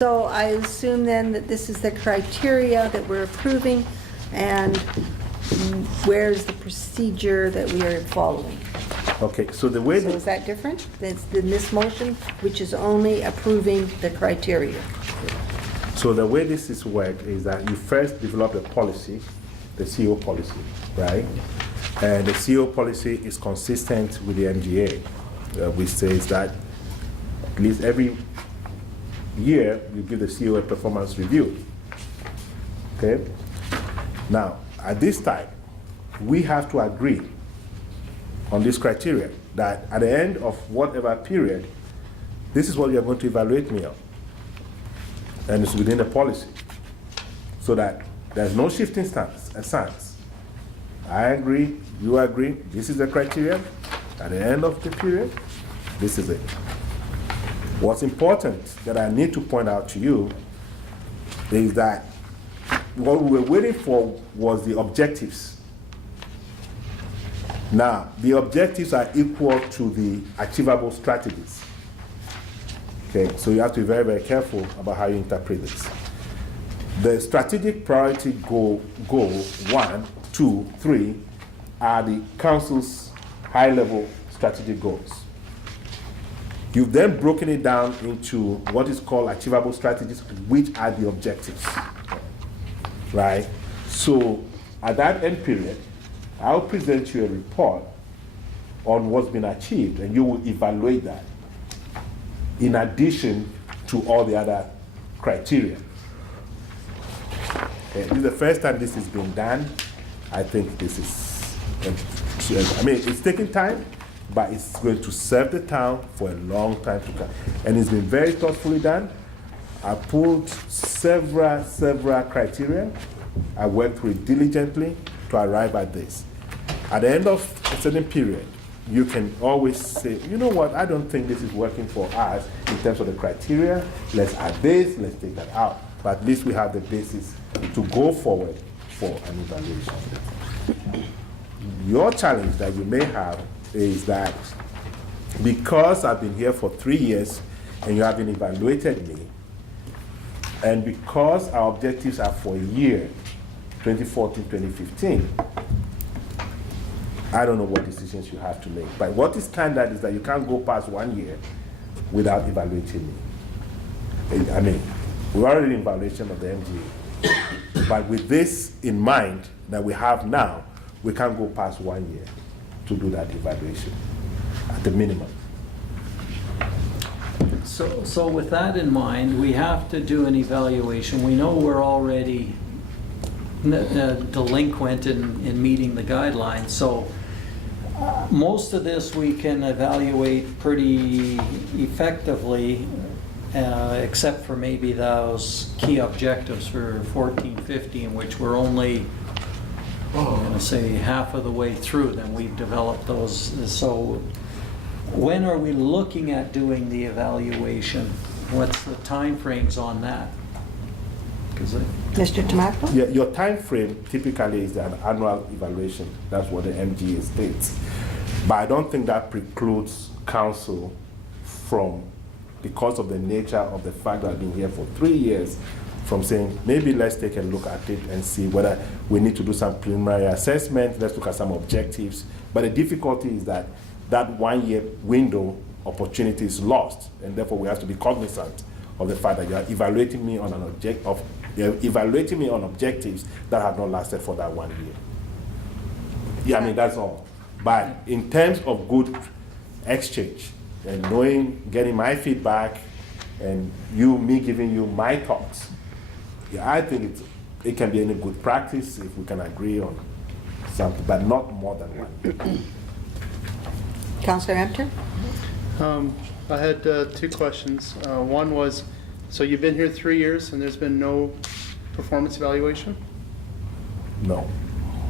So I assume then that this is the criteria that we're approving, and where's the procedure that we are following? Okay, so the way So is that different? That's in this motion, which is only approving the criteria. So the way this is worked is that you first develop a policy, the CO policy, right? And the CO policy is consistent with the MGA, which says that at least every year you give the CO a performance review. Okay? Now, at this time, we have to agree on this criteria that at the end of whatever period, this is what you're going to evaluate me on. And it's within the policy, so that there's no shifting stance. I agree, you agree, this is the criteria. At the end of the period, this is it. What's important that I need to point out to you is that what we were waiting for was the objectives. Now, the objectives are equal to the achievable strategies. Okay, so you have to be very, very careful about how you interpret this. The strategic priority goal 1, 2, 3 are the council's high-level strategic goals. You've then broken it down into what is called achievable strategies, which are the objectives, right? So at that end period, I'll present you a report on what's been achieved, and you will evaluate that in addition to all the other criteria. Okay, this is the first time this has been done. I think this is, I mean, it's taking time, but it's going to serve the town for a long time to come. And it's been very thoughtfully done. I pulled several criteria. I worked through it diligently to arrive at this. At the end of a certain period, you can always say, you know what, I don't think this is working for us in terms of the criteria. Let's add this, let's take that out. But at least we have the basis to go forward for an evaluation. Your challenge that you may have is that because I've been here for 3 years and you haven't evaluated me, and because our objectives are for a year, 2014, 2015, I don't know what decisions you have to make. But what is standard is that you can't go past 1 year without evaluating me. I mean, we're already in violation of the MGA. But with this in mind that we have now, we can't go past 1 year to do that evaluation at the minimum. So with that in mind, we have to do an evaluation. We know we're already delinquent in meeting the guidelines. So most of this we can evaluate pretty effectively, except for maybe those key objectives for 14-15, which we're only, I'm going to say, half of the way through. Then we've developed those. So when are we looking at doing the evaluation? What's the time frames on that? Mr. Tomaco? Yeah, your time frame typically is an annual evaluation. That's what the MGA states. But I don't think that precludes council from, because of the nature of the fact that I've been here for 3 years, from saying, maybe let's take a look at it and see whether we need to do some preliminary assessment, let's look at some objectives. But the difficulty is that that 1 year window opportunity is lost, and therefore we have to be cognizant of the fact that you are evaluating me on evaluating me on objectives that have not lasted for that 1 year. Yeah, I mean, that's all. But in terms of good exchange and knowing, getting my feedback, and me giving you my thoughts, yeah, I think it can be any good practice if we can agree on something, but not more than one. Councillor Hampton? I had 2 questions. One was, so you've been here 3 years and there's been no performance evaluation? No.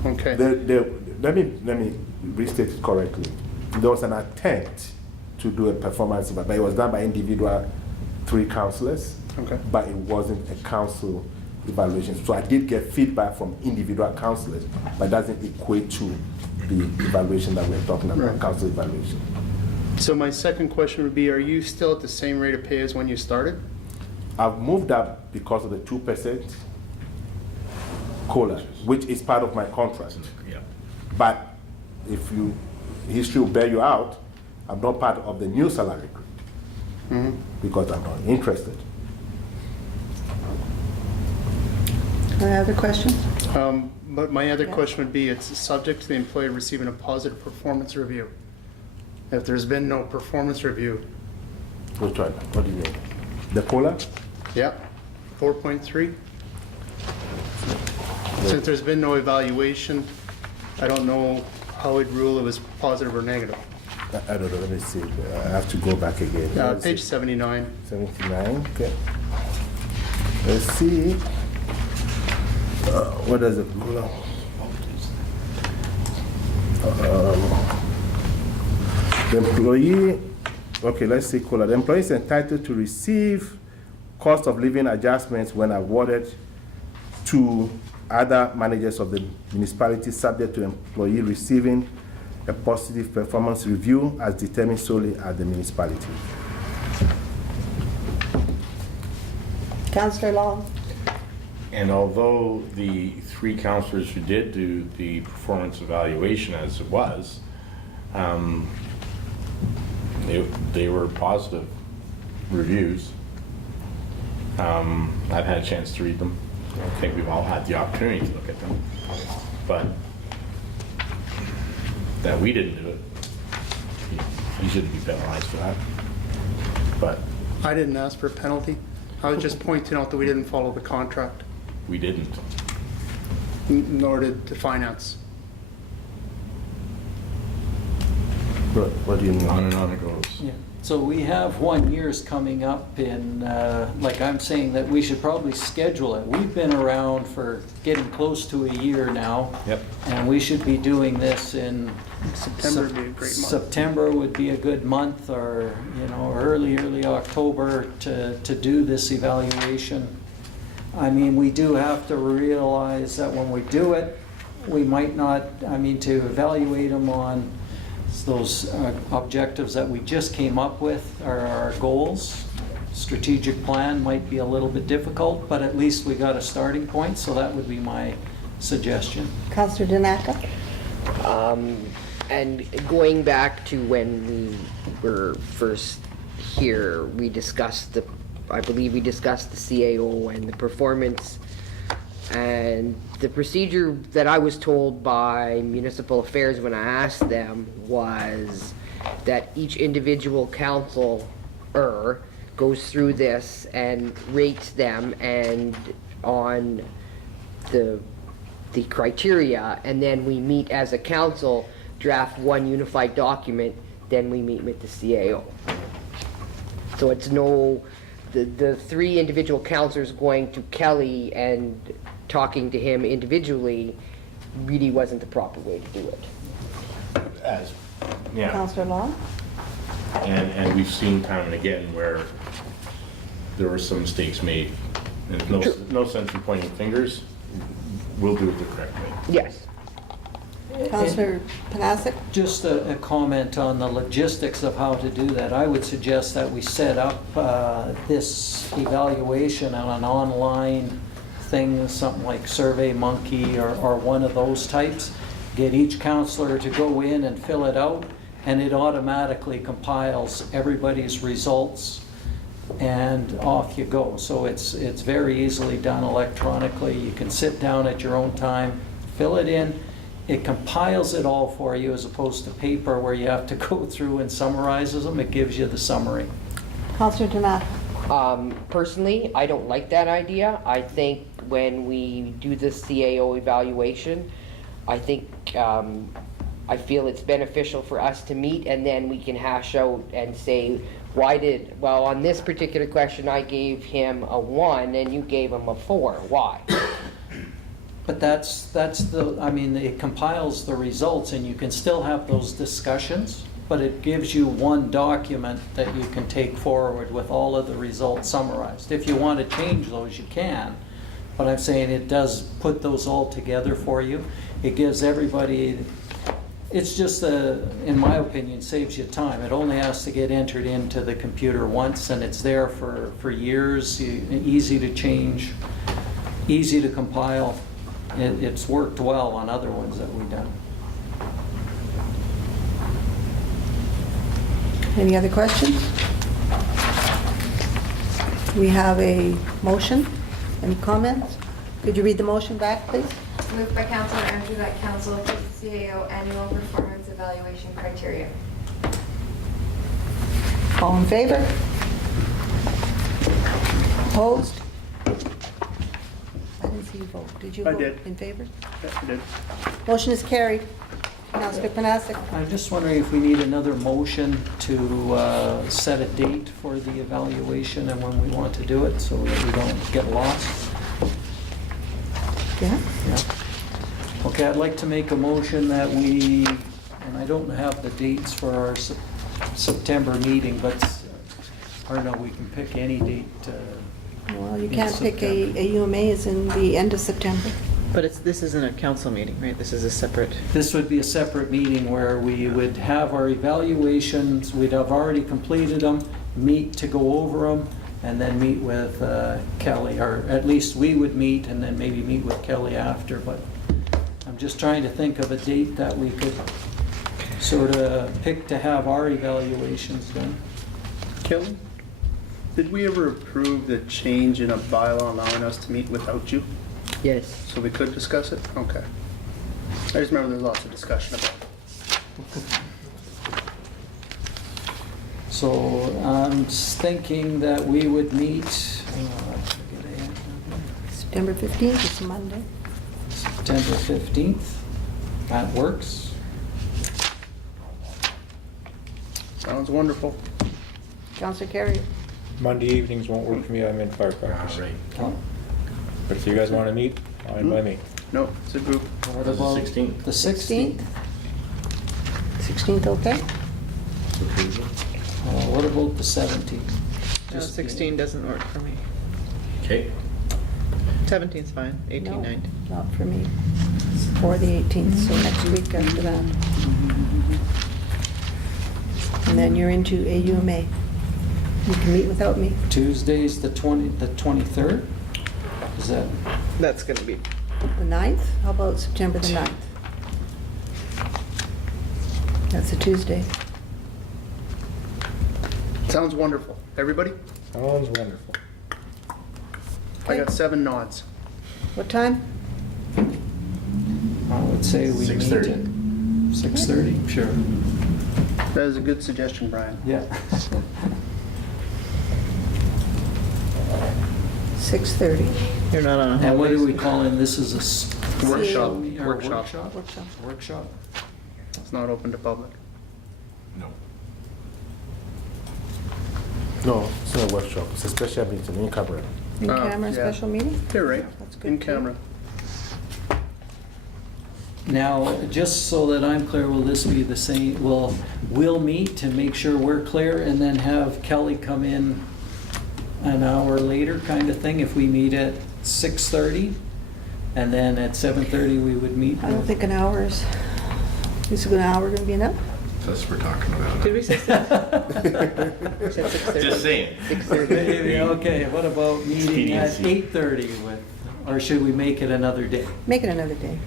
Okay. Let me restate it correctly. There was an attempt to do a performance evaluation, but it was done by individual 3 councillors. Okay. But it wasn't a council evaluation. So I did get feedback from individual councillors, but it doesn't equate to the evaluation that we're talking about, right. Council evaluation. So my second question would be, are you still at the same rate of pay as when you started? I've moved up because of the 2% COLA, which is part of my contract. Yeah. But if history will bear you out, I'm not part of the new salary grid because I'm not interested. Any other questions? But my other Yeah. question would be, it's subject to the employee receiving a positive performance review. If there's been no performance review, Which one? What do you mean? The COLA? yeah, 4.3. Since there's been no evaluation, I don't know how we'd rule it was positive or negative. I don't know. Let me see. I have to go back again. Let me Page see. 79. 79. Okay. Let's see. What does it COLA? The employee. Okay, let's see COLA. The employee is entitled to receive cost of living adjustments when awarded to other managers of the municipality, subject to employee receiving a positive performance review as determined solely at the municipality. Councillor Long? And although the 3 counselors who did do the performance evaluation as it was, they were positive reviews. I've had a chance to read them. I think we've all had the opportunity to look at them. But that we didn't do it, you shouldn't be penalized for that. But I didn't ask for a penalty. I was just pointing out that we didn't follow the contract, we didn't. nor did the finance. What do you mean? On and on it goes. Yeah. So we have 1 year's coming up in, like I'm saying that we should probably schedule it. We've been around for getting close to a year now. Yep. And we should be doing this in September would be a great month. September would be a good month, or, early October to do this evaluation. I mean, we do have to realize that when we do it, we might not, to evaluate them on those objectives that we just came up with, are our goals. Strategic plan might be a little bit difficult, but at least we got a starting point, so that would be my suggestion. Councillor Danaka? And going back to when we were first here, I believe we discussed the CAO and the performance, and the procedure that I was told by Municipal Affairs when I asked them was that each individual councillor goes through this and rates them and on the criteria, and then we meet as a council, draft one unified document, then we meet with the CAO. So it's the 3 individual councillors going to Kelly and talking to him individually really wasn't the proper way to do it. Yeah. Councillor Long? And we've seen time and again where there were some mistakes made. And no sense in pointing fingers. We'll do it the correct way. Yes. Councillor Panasic? Just a comment on the logistics of how to do that. I would suggest that we set up this evaluation on an online thing, something like SurveyMonkey or one of those types. Get each counselor to go in and fill it out, and it automatically compiles everybody's results, and off you go. So it's very easily done electronically. You can sit down at your own time, fill it in. It compiles it all for you, as opposed to paper where you have to go through and summarizes them. It gives you the summary. Councillor Danaka? Personally, I don't like that idea. I think when we do this CAO evaluation, I feel it's beneficial for us to meet, and then we can hash out and say, well, on this particular question, I gave him a 1 and you gave him a 4. Why? But it compiles the results, and you can still have those discussions, but it gives you one document that you can take forward with all of the results summarized. If you want to change those, you can, but I'm saying it does put those all together for you. It gives everybody It's just, in my opinion, saves you time. It only has to get entered into the computer once, and it's there for years, easy to change, easy to compile. It's worked well on other ones that we've done. Any other questions? We have a motion. Any comments? Could you read the motion back, please? Moved by Councilor Andrew that Council approve the CAO annual performance evaluation criteria. All in favor? Opposed? I didn't see you vote. Did you I vote did. in favor? Yeah, you did. Motion is carried. Councilor Panasic. I'm just wondering if we need another motion to set a date for the evaluation and when we want to do it, so that we don't get lost. Yeah? Yeah. Okay, I'd like to make a motion that we, and I don't have the dates for our September meeting, but, I don't know, we can pick any date. Well, you in can't pick September. a UMA is in the end of September. But this isn't a council meeting, right? This is a separate, This would be a separate meeting where we would have our evaluations, we'd have already completed them, meet to go over them, and then meet with Kelly, or at least we would meet and then maybe meet with Kelly after, but I'm just trying to think of a date that we could sort of pick to have our evaluations done. Kelly, did we ever approve the change in a bylaw allowing us to meet without you? Yes. So we could discuss it? Okay. I just remember there was lots of discussion about it. So I'm just thinking that we would meet, September 15th, it's a Monday. September 15th. That works. Sounds wonderful. Councilor Carey. Monday evenings won't work for me, I'm in fire practice. Right. Oh, But if you guys want to meet, fine by me. No, it's a group. What How's the about 16th? the 16th? 16th, okay? What about the 17th? no, Just 16 doesn't work for me. Okay. 17's fine, 18, No, 19. not for me. Or the 18th, so next week after that. And then you're into a UMA. You can meet without me. Tuesday's the 23rd? Is that, That's gonna be, The 9th? How about September the 9th? That's a Tuesday. Sounds wonderful. Everybody? Sounds wonderful. I got 7 nods. What time? I would say we meet 6:30. at 6:30, sure. That is a good suggestion, Brian. Yeah. 6:30. you're not on And what do we holidays. call in, this is a Workshop. or Workshop. Workshop. Workshop. It's not open to public. No. No, it's not a workshop, it's a special meeting in camera. In Oh, camera yeah. special meeting? You're right. That's good, In too. camera. Now, just so that I'm clear, will this be the same, we'll meet to make sure we're clear and then have Kelly come in an hour later kind of thing if we meet at 6:30? And then at 7:30 we would meet I don't with, think an hour is an hour gonna be enough? That's what we're talking about. Did we say 6? We said 6:30. Just saying. 6:30. maybe, okay, what about meeting at Expediency. 8:30 with, or should we make it another day? Make it another day.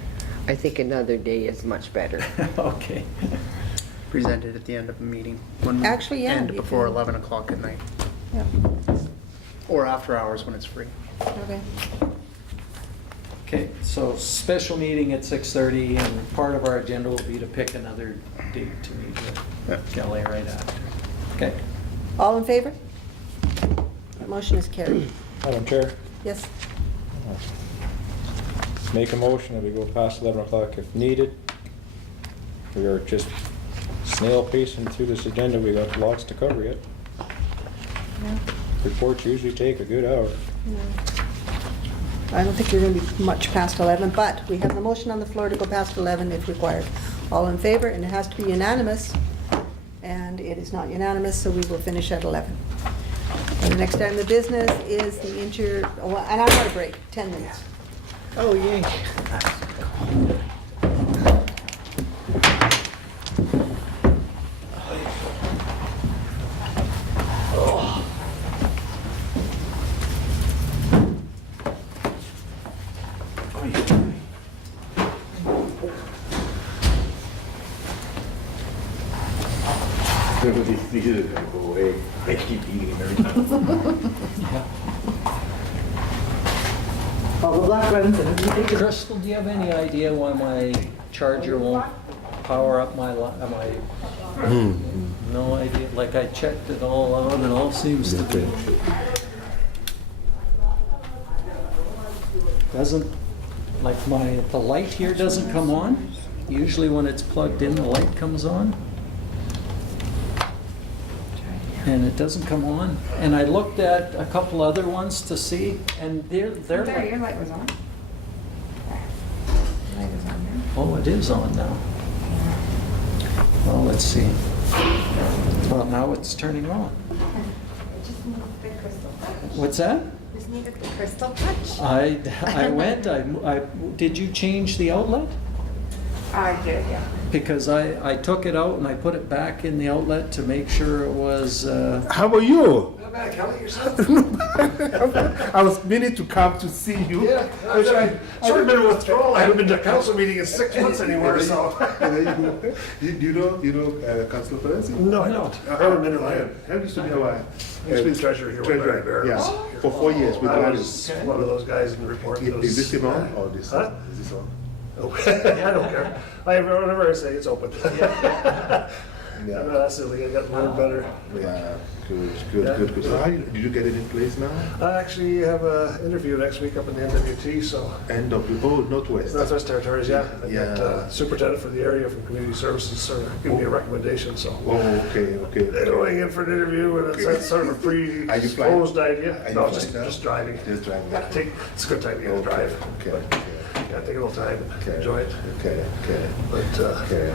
I think another day is much better. Okay. Presented at the end of a meeting. When we Actually, yeah, End you before can- 11 o'clock at night. Yeah, Or after hours when it's free. okay. Okay, so special meeting at 6:30, and part of our agenda will be to pick another date to meet Yeah. with Kelly right after. Okay. All in favor? That motion is carried. Madam Chair, Yes, make a motion that we go past 11 o'clock if needed. We are just snail pacing through this agenda, we got lots to cover yet. yeah, Reports usually take a good hour. yeah. I don't think you're gonna be much past 11, but we have the motion on the floor to go past 11 if required. All in favor, and it has to be unanimous, and it is not unanimous, so we will finish at 11. And the next item of business is the and I got a break, 10 minutes. Oh, yay. These are gonna go away. I keep eating them every time. Yeah. All the black ones and everything. Crystal, do you have any idea why my charger won't power up my, no idea, like I checked it all out and it all seems to be. Doesn't, like the light here doesn't come on. Usually when it's plugged in, the light comes on. And it doesn't come on. And I looked at a couple other ones to see, and they're There, like, your light was on. There. Light was on there. oh, it is on now. Well, let's see. Well, now it's turning on. It just needed the crystal touch. What's that? Just needed the crystal touch. I went, did you change the outlet? I did, yeah. Because I took it out and I put it back in the outlet to make sure it was, How about you? Not bad, Kelly, yourself? I was meaning to come to see you. Yeah, I've sort of been a withdrawal. I haven't been to a council meeting in 6 months anymore, so. You know Councilor Ferenczi? No, I don't. I haven't been in Lyon. How used to be Hawaii? I used to be the treasurer here with Barry Bear. Yeah, for 4 years with I Barry. was one of those guys in the report. Is this him on or this? Huh? Is this on? Oh, yeah, I don't care. Whenever I say it's open. Yeah. I'm not silly. I got a little better. Yeah, good. So did you get it in place now? I actually have an interview next week up in the NWT, so. Northwest. Northwest Territories, yeah. I Yeah. got superintendent for the area from Community Services, sort of giving me a recommendation, so. Oh, okay. Going in for an interview, and it's sort of a Are you flying? pre-exposed idea. Are you No, flying now? just driving. Just driving. Yeah, it's a good time to get to drive. Okay. But, yeah, take a little time, Okay. enjoy it. Okay. But, Okay.